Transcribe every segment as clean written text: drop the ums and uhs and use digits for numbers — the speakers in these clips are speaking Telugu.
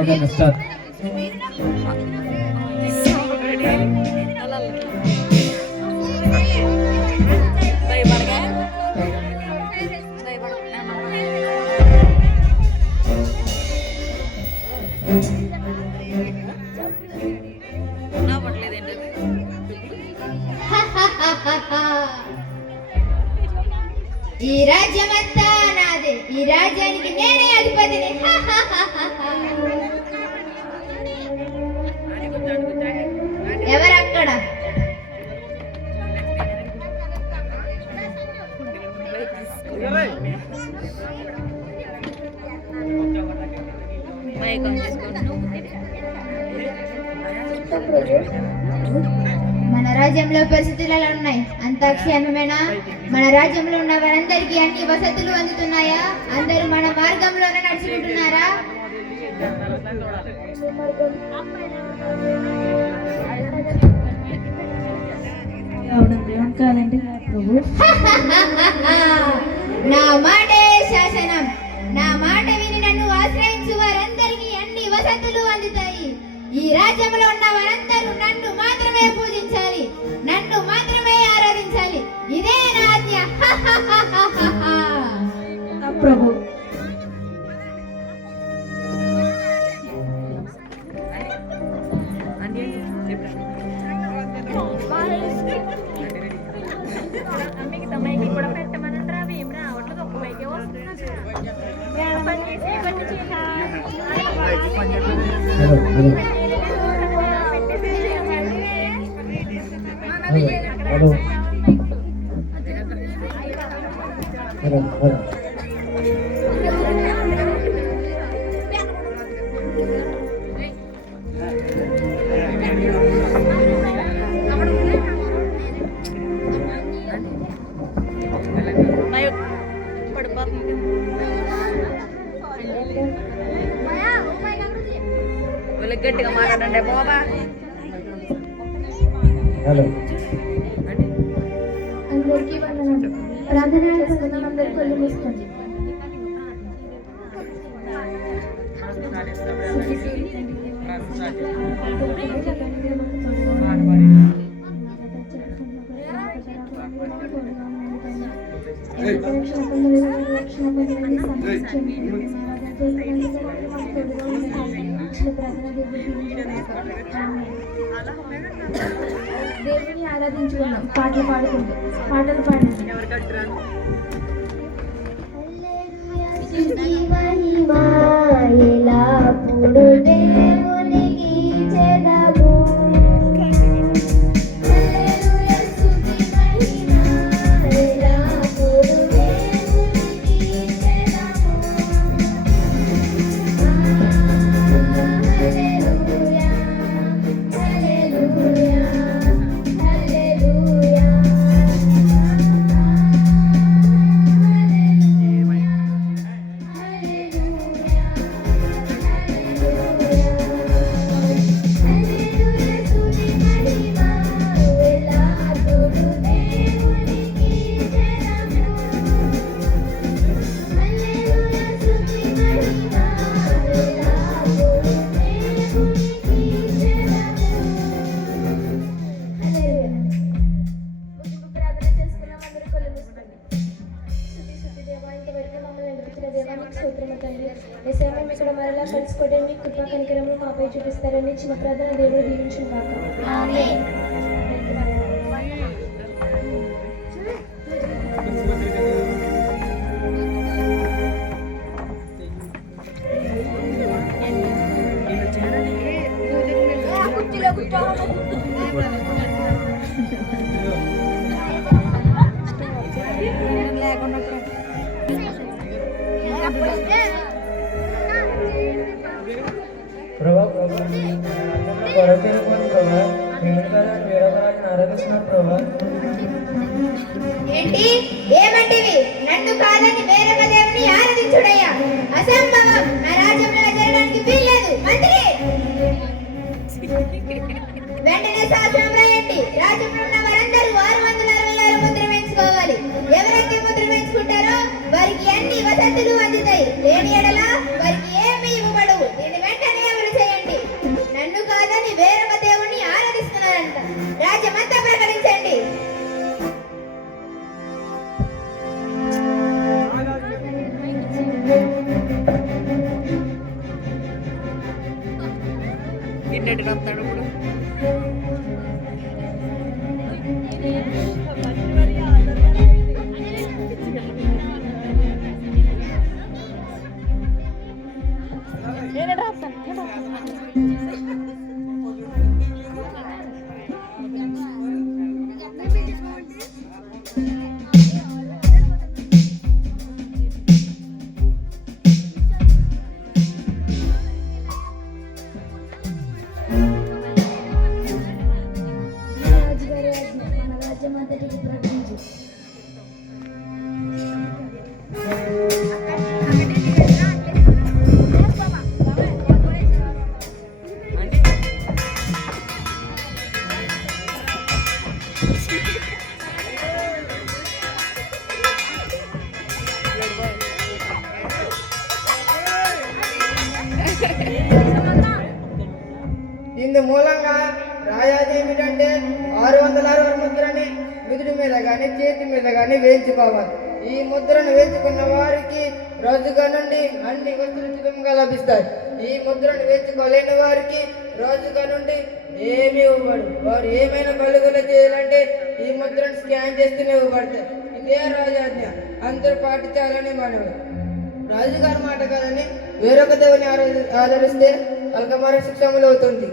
Okay start. ఈ రాజ్యమంతా నాదే, ఈ రాజ్యానికి నేనే అధిపతిని. ఎవరక్కడ? మన రాజ్యంలో పరిస్థితులు ఎలా ఉన్నాయి? అంతా క్షేమమేనా? మన రాజ్యంలో ఉన్న వారందరికీ అన్ని వసతులు అందుతున్నాయా? అందరూ మన మార్గంలోనే నడుచుకుంటున్నారా? నా మాటే శాసనం. నా మాట విని నన్ను ఆశ్రయించు వారందరికీ అన్ని వసతులు అందుతాయి. ఈ రాజ్యంలో ఉన్న వారందరూ నన్ను మాత్రమే పూజించాలి, నన్ను మాత్రమే ఆరాధించాలి. ఇదే నా ఆజ్ఞ. ప్రభు, గట్టిగా మాట్లాడండి బాబా. హలో, అందరికీ వందనాలు. ప్రార్థన చేసుకుందాం. అందరూ కళ్ళు మూసుకోండి. దేవుని ఆరాధించుకున్నాం. పాటలు పాడుకుంటూ పాటలు పాడండి. ఇక్కడ మరలా కలుసుకోవడం మీ కృపా కనికరము మాపై చూపిస్తారని చిన్న ప్రార్థన దేవుడు దీవించును గాక. ఆమేన్. ఏంటి? ఏమంటివి? నన్ను కాదని వేరొక దేవుని ఆరాధించుడయ్యా? అసంభవం. నా రాజ్యంలో జరగడానికి వీల్లేదు. మంత్రి, వెంటనే శాసనం రాయండి. రాజ్యంలో ఉన్న వారందరూ 666 ముద్ర వేయించుకోవాలి. ఎవరైతే ముద్ర వేయించుకుంటారో వారికి అన్ని వసతులు అందుతాయి. లేని ఎడల వారికి ఏమీ ఇవ్వబడవు. దీన్ని వెంటనే అమలు చేయండి. నన్ను కాదని వేరొక దేవుణ్ణి ఆరాధిస్తున్నారంట. రాజ్యమంతా ప్రకటించండి. గిన్నెటి రమ్తాడు ఇప్పుడు రాజుగారి ఆజ్ఞ మన రాజ్యం అంతటికి ప్రకటించు. ఇందు మూలంగా రాయాది ఏమిటంటే 666 ముద్రని మిదుడి మీద కానీ చేతి మీద కానీ వేయించుకోవాలి. ఈ ముద్రను వేయించుకున్న వారికి రోజుగా నుండి అన్ని వస్తువులు ఉచితంగా లభిస్తాయి. ఈ ముద్రను వేయించుకోలేని వారికి రోజుగా నుండి ఏమి ఇవ్వబడు. వారు ఏమైనా కలుగులు చేయాలంటే ఈ ముద్రను స్కాన్ చేస్తూనే ఇవ్వబడతాయి. ఇదే రాజాజ్ఞ, అందరూ పాటించాలని మనవి. రాజుగారి మాట కాదని వేరొక దేవుని ఆదరిస్తే అల్కమార శిక్ష అమలు అవుతుంది.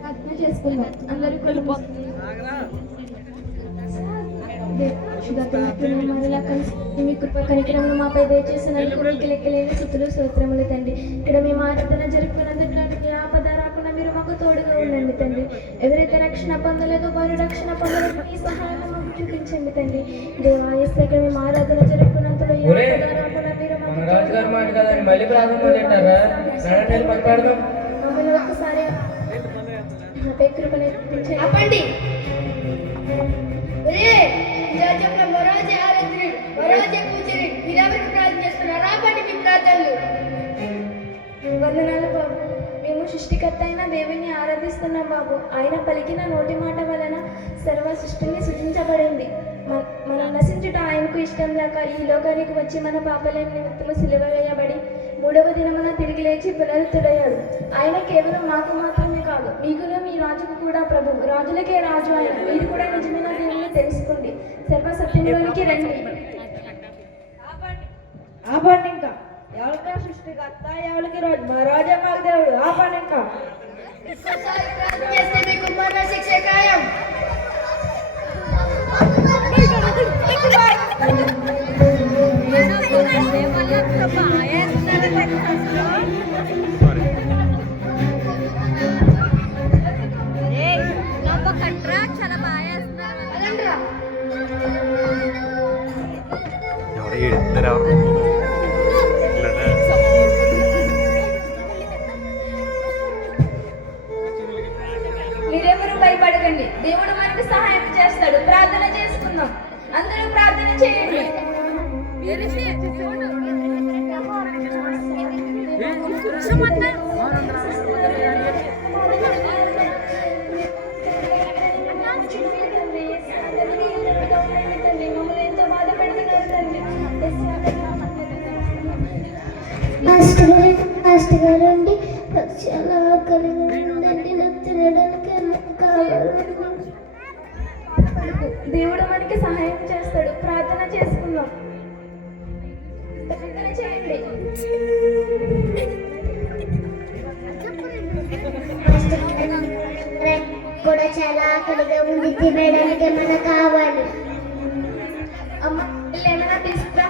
ప్రార్థన చేసుకుందాం. అందరూ మరలా కలిసి మీ కృప కనికరమును మాపై దయచేసినందుకు మీకు లెక్కలేని స్తుతులు స్తోత్రములు తండ్రి. ఇక్కడ మేము ఆరాధన జరుపుకున్నందుకు ఏ ఆపద రాకుండా మీరు మాకు తోడుగా ఉండండి తండ్రి. ఎవరైతే రక్షణ పొందలేదో వారు రక్షణ పొందడానికి మీ సహాయం మాకు చూపించండి తండ్రి. దేవా యేసు, ఇక్కడ మేము ఆరాధన జరుపుకున్నందుకు ఏ ఆపద రాకుండా మీరు మాకు మమ్మల్ని ఒక్కసారి నాపై కృపను చూపించండి. అప్పండి. రాజ్యంలో మరోజే ఆరాధన, మరోజే పూజని మీరెవరికి ప్రార్థన చేస్తున్నారు? ఆపండి మీ ప్రార్థనలు. వందనాలు బాబు. మేము సృష్టికర్త అయిన దేవుని ఆరాధిస్తున్నాం బాబు. ఆయన పలికిన నోటి మాట వలన సర్వ సృష్టిని సృజించబడింది. మనం నశించుట ఆయనకు ఇష్టం లేక ఈ లోకానికి వచ్చి మన పాపల నిమిత్తము సిలువ వేయబడి 3వ దినమున తిరిగి లేచి పునరుద్ధుడయ్యాడు. ఆయన కేవలం మాకు మాత్రమే కాదు, మీకును మీ రాజుకు కూడా ప్రభువు. రాజులకే రాజు ఆయన. మీరు కూడా నిజమైన దేవుని తెలుసుకోండి. సర్వసత్యంలోనికి రండి. ఆపండి ఇంకా. ఎవరికా సృష్టికర్త, ఎవరికి రాజు? మా రాజా మాకు దేవుడు. ఆపండి ఇంకా. ఇంకోసారి ప్రార్థన చేస్తే మీకు మరణ శిక్ష ఖాయం. మీరెవరు భయపడకండి. దేవుడు మనకు సహాయం చేస్తాడు. ప్రార్థన చేసుకుందాం. అందరూ ప్రార్థన చేయండి. మాస్టర్ గారు అండి, చాలా ఆకలిగా ఉందండి. నాకు తినడానికి అన్నం కావాలండి. దేవుడు మనకి సహాయం చేస్తాడు. ప్రార్థన చేసుకుందాం. ప్రార్థన చేయండి. చేయండి. కూడా చాలా ఆకలిగా ఉంది, తినడానికి ఏమైనా కావాలి. అమ్మ వెళ్ళి ఏమైనా తీసుకురా.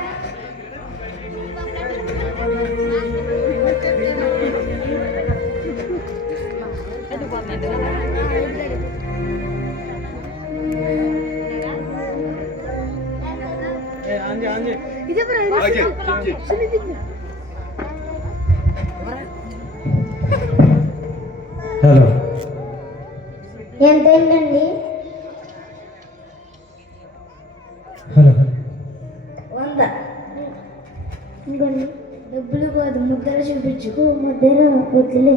హలో, ఎంతైందండి? హలో, 100. ఇంకోండి, డబ్బులు కాదు, ముద్దలు చూపించు. ముద్దలు వద్దులే.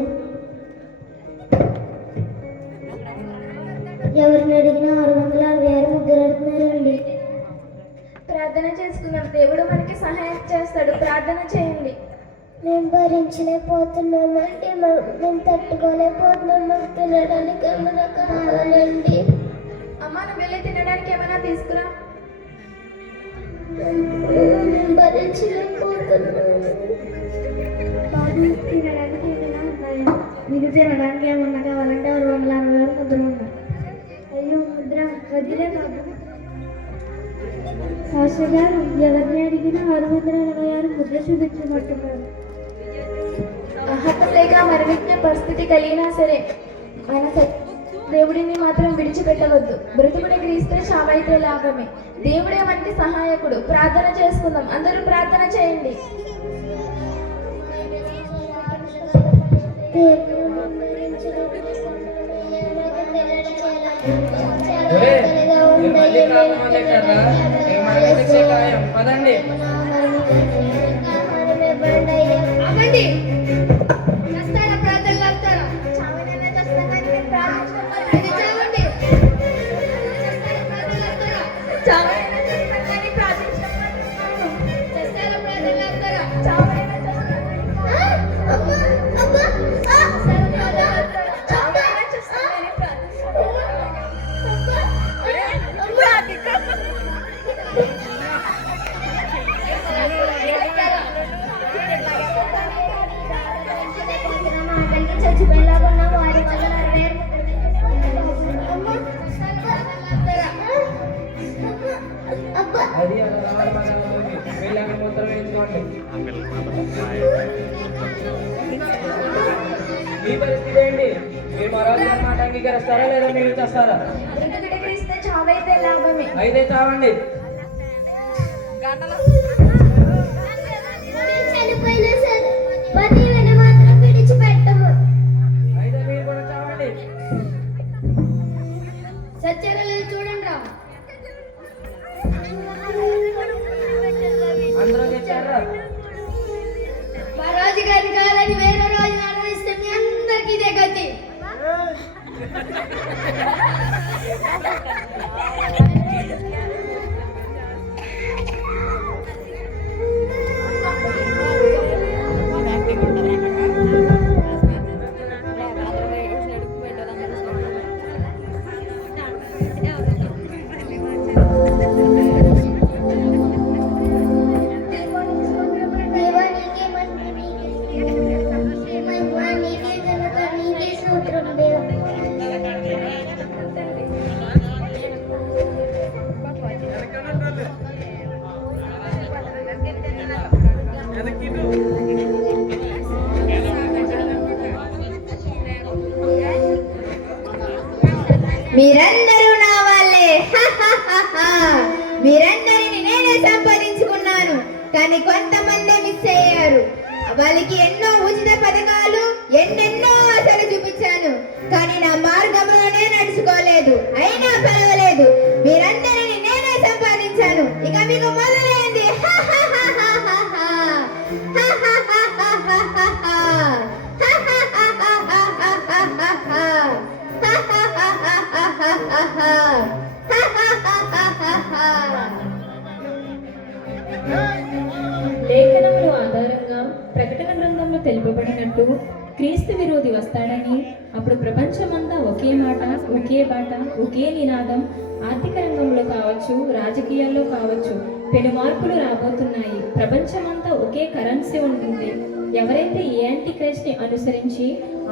ఎవరిని అడిగినా 666 ముద్దలు అడుగుతున్నారండి. ప్రార్థన చేసుకుందాం, దేవుడు మనకి సహాయం చేస్తాడు. ప్రార్థన చేయండి. మేము భరించలేకపోతున్నామండి, మేము తట్టుకోలేకపోతున్నాం. మాకు తినడానికి ఏమైనా కావాలండి. అమ్మ నువ్వు వెళ్ళి తినడానికి ఏమైనా తీసుకురా. మేము భరించలేకపోతున్నాము. బాబు తినడానికి ఏమైనా ఉన్నాయా? మీకు తినడానికి ఏమన్నా కావాలంటే 666 ముద్దలు ఉన్నాయి. అయ్యో ముద్ర వదిలే బాబు. శాస్త్రి గారు ఎవరిని అడిగినా 666 ముద్ర చూపించమంటున్నారు. అర్హత లేక మరణించిన పరిస్థితి కలిగినా సరే మన దేవుడిని మాత్రం విడిచిపెట్టవద్దు. బ్రతుకుడే క్రీస్తే చావైతే లాభమే. దేవుడే మనకి సహాయకుడు. ప్రార్థన చేసుకుందాం, అందరూ ప్రార్థన చేయండి. పదండి. అవ్వండి. చేస్తారా ప్రార్థనలు ఆపుతారా? చావనైనా చేస్తాం కానీ మేము ప్రార్థించడం ఇది చావండి. చేస్తారా ప్రార్థనలు ఆపుతారా? చావనైనా చేస్తాం కానీ ప్రార్థించడం చేస్తారా ప్రార్థనలు ఆపుతారా? చావనైనా చేస్తాం కానీ చావనైనా చేస్తాం కానీ ప్రార్థించడం. చచ్చిపోయేలాగా వారి వల్ల అది వీళ్ళని ముద్ర వేసుకోండి. మీ పరిస్థితి ఏంటి? మీరు మరో మాట అంగీకరిస్తారా లేదా మీరు చేస్తారా? బ్రతుకుడే క్రీస్తే చావైతే లాభమే. అయితే చావండి. చనిపోయినా సరే బతివని మాత్రం విడిచిపెట్టము. అయితే మీరు కూడా చావండి. సత్యాలు లేదు చూడండి రా. అందరూ తెచ్చారా? మా రాజుగారి కాదని వేరే రాజుని ఆరాధిస్తే మీ అందరికీ ఇదే గతి. దేవా నీకే మహిమ, నీకే ఘనత, నీకే స్తోత్రం దేవా. మీరందరూ నా వాళ్ళే. మీరందరిని నేనే సంపాదించుకున్నాను, కానీ కొంతమంది మిస్ అయ్యారు. వాళ్ళకి ఎన్నో ఉచిత పథకాలు, ఎన్నెన్నో ఆశలు చూపించాను, కానీ నా మార్గంలోనే నడుచుకోలేదు. అయినా పర్వాలేదు, మీరందరిని నేనే సంపాదించాను. ఇక మీకు మొదలైంది. లేఖనముల ఆధారంగా ప్రకటన గ్రంథంలో తెలుపబడినట్టు క్రీస్తు విరోధి వస్తాడని అప్పుడు ప్రపంచమంతా ఒకే మాట, ఒకే బాట, ఒకే నినాదం. ఆర్థిక రంగంలో కావచ్చు, రాజకీయాల్లో కావచ్చు పెను మార్పులు రాబోతున్నాయి. ప్రపంచమంతా ఒకే కరెన్సీ ఉంటుంది. ఎవరైతే ఈ యాంటీ క్రైస్ట్ని అనుసరించి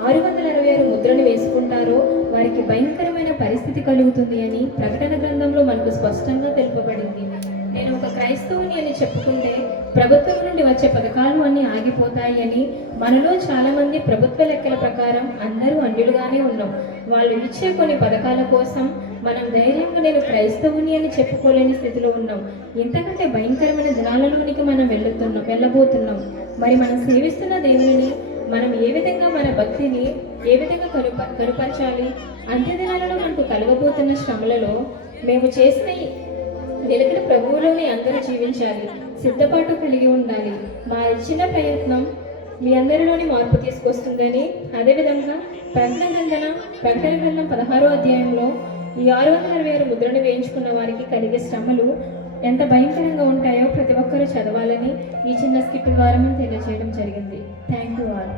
666 ముద్రలు వేసుకుంటారో వారికి భయంకరమైన పరిస్థితి కలుగుతుంది అని ప్రకటన గ్రంథంలో మనకు స్పష్టంగా తెలుపబడింది. నేను ఒక క్రైస్తవుని అని చెప్పుకుంటే ప్రభుత్వం నుండి వచ్చే పథకాలు అన్నీ ఆగిపోతాయి అని, మనలో చాలామంది ప్రభుత్వ లెక్కల ప్రకారం అందరూ అన్యులుగానే ఉన్నాం. వాళ్ళు ఇచ్చే కొన్ని పథకాల కోసం మనం ధైర్యంగా నేను క్రైస్తవుని అని చెప్పుకోలేని స్థితిలో ఉన్నాం. ఇంతకంటే భయంకరమైన దినాలలోనికి మనం వెళ్ళబోతున్నాం. మరి మనం సేవిస్తున్న దేవుని మనం ఏ విధంగా మన భక్తిని ఏ విధంగా కనుపరచాలి? అంత్య దినాలలో మనకు కలగబోతున్న శ్రమలలో మేము చేసిన వెలుగుల ప్రభువులోనే అందరూ జీవించాలి, సిద్ధపాటు కలిగి ఉండాలి. మా ఇచ్చిన ప్రయత్నం మీ అందరిలోని మార్పు తీసుకొస్తుందని, అదేవిధంగా ప్రకటన గ్రంథం 16వ అధ్యాయంలో ఈ 666 ముద్రను వేయించుకున్న వారికి కలిగే శ్రమలు ఎంత భయంకరంగా ఉంటాయో ప్రతి ఒక్కరూ చదవాలని ఈ చిన్న స్కిట్ ద్వారా తెలియజేయడం జరిగింది. Thank you all.